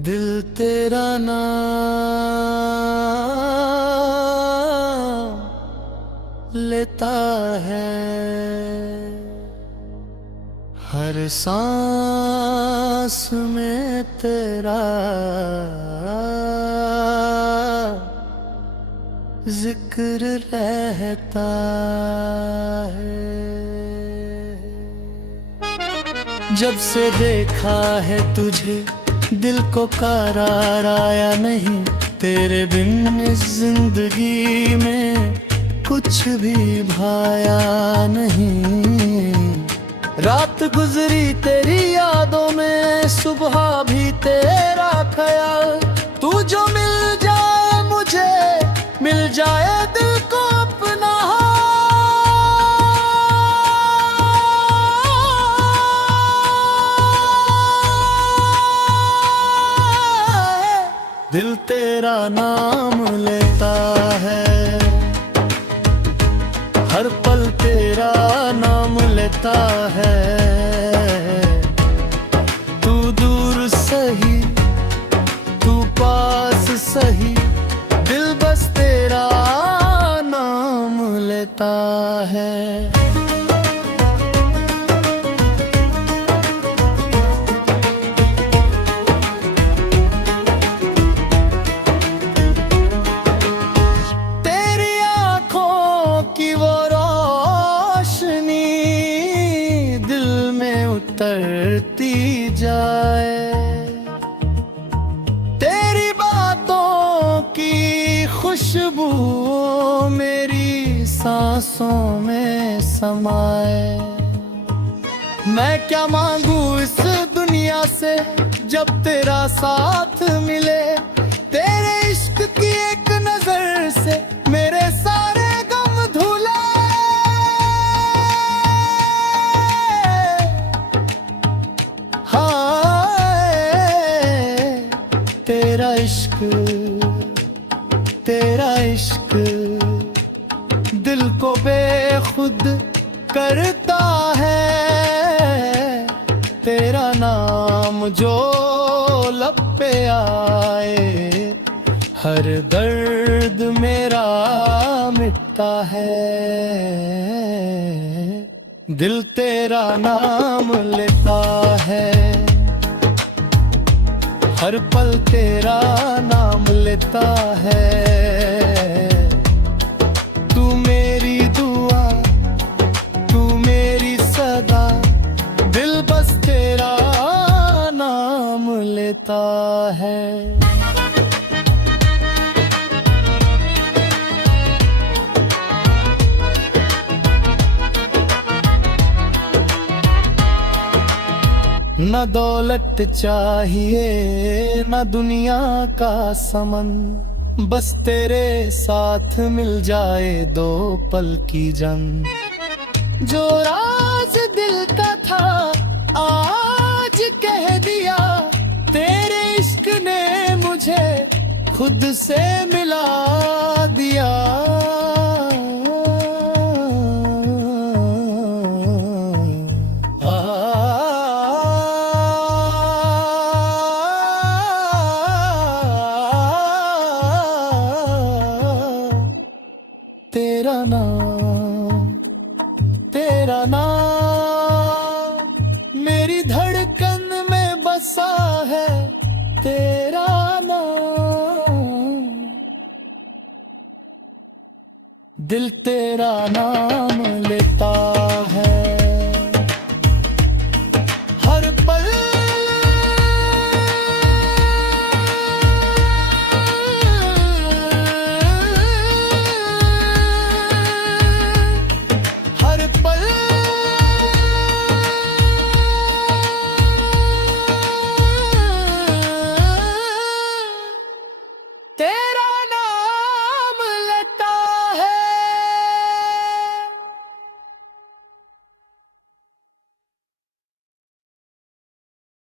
दिल तेरा नाम लेता है, हर सांस में तेरा जिक्र रहता है। जब से देखा है तुझे दिल को करार आया नहीं, तेरे बिन इस जिंदगी में कुछ भी भाया नहीं। रात गुजरी तेरी यादों में, सुबह भी तेरा ख्याल। तू जो मिल जाए मुझे, मिल जाए दिल को अपना दिल तेरा नाम लेता है, हर पल तेरा नाम लेता है। तू दूर सही तू पास सही, दिल बस तेरा नाम लेता है। उतरती जाए तेरी बातों की खुशबू मेरी सांसों में समाए। मैं क्या मांगू इस दुनिया से जब तेरा साथ मिले, तेरे इश्क की एक नजर से मेरे सारे गम धुले। तेरा इश्क दिल को बेखुद करता है। तेरा नाम जो लब पे आए, हर दर्द मेरा मिटता है। दिल तेरा नाम लेता है, हर पल तेरा नाम लेता है। तू मेरी दुआ तू मेरी सदा, दिल बस तेरा नाम लेता है। न दौलत चाहिए न दुनिया का समन, बस तेरे साथ मिल जाए दो पल की जंग। जो राज दिल का था आज कह दिया, तेरे इश्क ने मुझे खुद से मिला दिया। तेरा नाम मेरी धड़कन में बसा है। तेरा नाम दिल तेरा नाम लेता